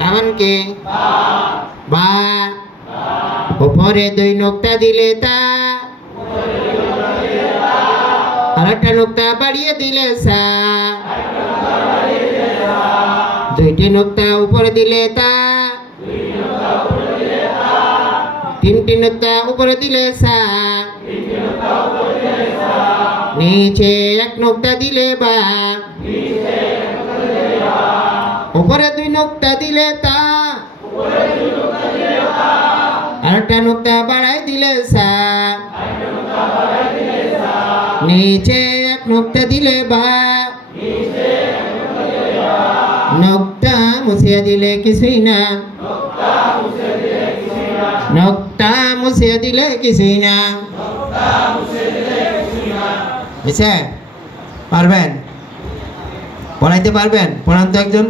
এমন কি বা উপরে দুই নোক্তা দিলে তা আর একটা নোক্তা বাড়িয়ে দিলে সা, দুইটি নোক্তা উপরে দিলে তা, তিনটি নোক্তা উপরে দিলে সা, নিচে এক নোক্তা দিলে বা উপরে দুই নোক্তা দিলে তা। আরেকটা নোক্তা বাড়াই দিলে সা। নিচে এক নোক্তা দিলে বা। নোক্তা মুছিয়ে দিলে কিছুই না। নোক্তা মুছিয়ে দিলে কিছুই না। বুঝছে পারবেন? পড়াইতে পারবেন? পড়ান তো একজন।